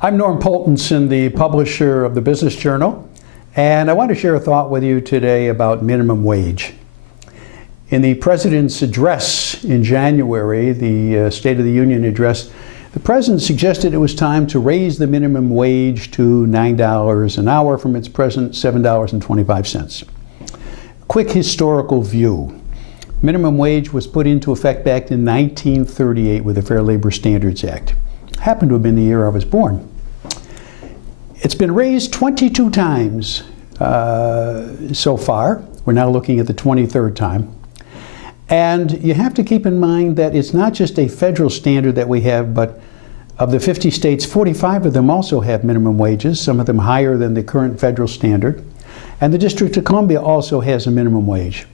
I'm Norm Poltenson, the publisher of the Business Journal, and I want to share a thought with you today about minimum wage. In the President's address in January, the State of the Union address, the President suggested it was time to raise the minimum wage to $9 an hour from its present $7.25. Quick historical view. Minimum wage was put into effect back in 1938 with the Fair Labor Standards Act. Happened to have been the year I was born. It's been raised 22 times so far. We're now looking at the 23rd time. And you have to keep in mind that it's not just a federal standard that we have, but of the 50 states, 45 of them also have minimum wages, some of them higher than the current federal standard. And the District of Columbia also has a minimum wage.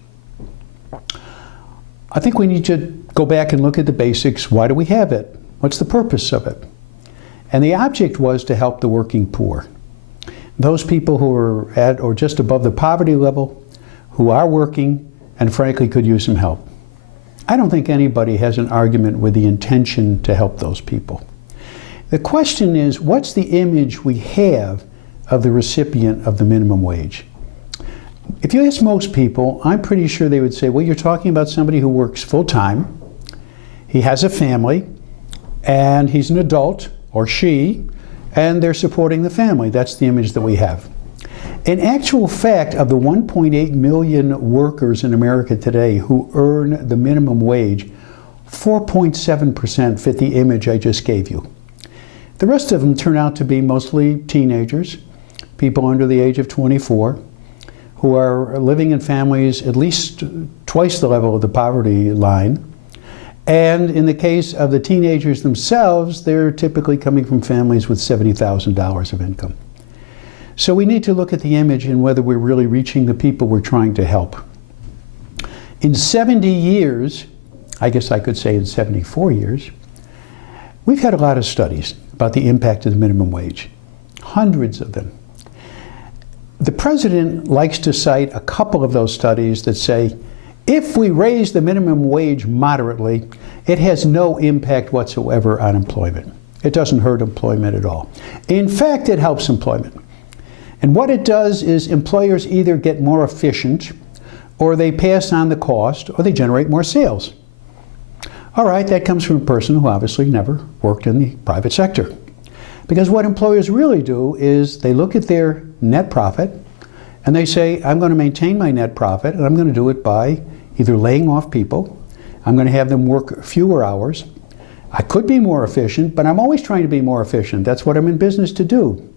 I think we need to go back and look at the basics. Why do we have it? What's the purpose of it? And the object was to help the working poor. Those people who are at or just above the poverty level, who are working, and frankly could use some help. I don't think anybody has an argument with the intention to help those people. The question is, what's the image we have of the recipient of the minimum wage? If you ask most people, I'm pretty sure they would say, well, you're talking about somebody who works full-time, he has a family, and he's an adult, or she, and they're supporting the family. That's the image that we have. In actual fact, of the 1.8 million workers in America today who earn the minimum wage, 4.7% fit the image I just gave you. The rest of them turn out to be mostly teenagers, people under the age of 24, who are living in families at least twice the level of the poverty line. And in the case of the teenagers themselves, they're typically coming from families with $70,000 of income. So we need to look at the image and whether we're really reaching the people we're trying to help. In 70 years, I guess I could say in 74 years, we've had a lot of studies about the impact of the minimum wage, hundreds of them. The President likes to cite a couple of those studies that say, if we raise the minimum wage moderately, it has no impact whatsoever on employment. It doesn't hurt employment at all. In fact, it helps employment. And what it does is employers either get more efficient, or they pass on the cost, or they generate more sales. All right, that comes from a person who obviously never worked in the private sector. Because what employers really do is they look at their net profit and they say, I'm going to maintain my net profit, and I'm going to do it by either laying off people, I'm going to have them work fewer hours. I could be more efficient, but I'm always trying to be more efficient. That's what I'm in business to do.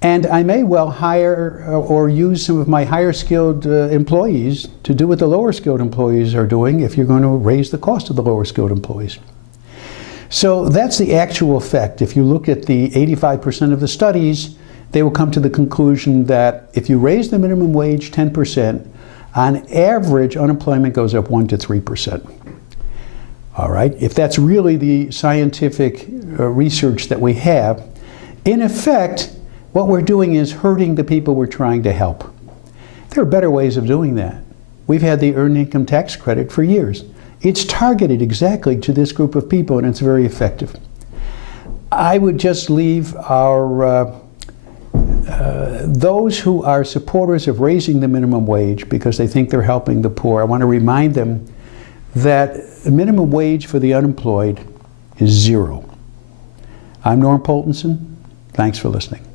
And I may well hire or use some of my higher skilled employees to do what the lower skilled employees are doing if you're going to raise the cost of the lower skilled employees. So that's the actual effect. If you look at the 85% of the studies, they will come to the conclusion that if you raise the minimum wage 10%, on average, unemployment goes up 1 to 3%. All right, if that's really the scientific research that we have, in effect, what we're doing is hurting the people we're trying to help. There are better ways of doing that. We've had the earned income tax credit for years. It's targeted exactly to this group of people, and it's very effective. I would just leave our those who are supporters of raising the minimum wage because they think they're helping the poor, I want to remind them that the minimum wage for the unemployed is 0. I'm Norm Poltenson. Thanks for listening.